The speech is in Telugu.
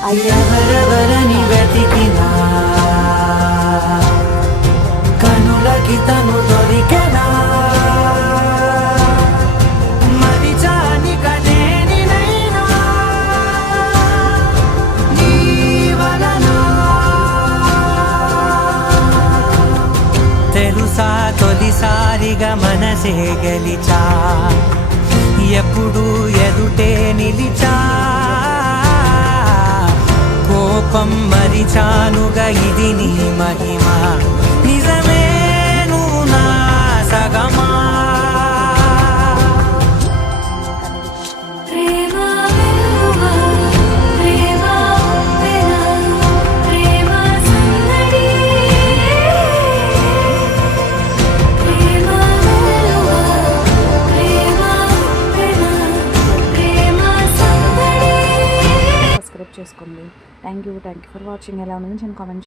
ఎవరెవరని వెతికినా కనులకి తను దొరికెనా మరిచాని కదేనినైనా నీ వలన తెలుసా తొలిసారిగా మనసే గెలిచా ఎప్పుడు ఎదుటే నిలిచా కోపం మరిచానుగా ఇది నీ మహిమ నిజమే నువ్వు నా సగమా సబ్స్క్రైబ్ చేసుకోండి. Thank you for watching. ఎలా ఉందని కామెంట్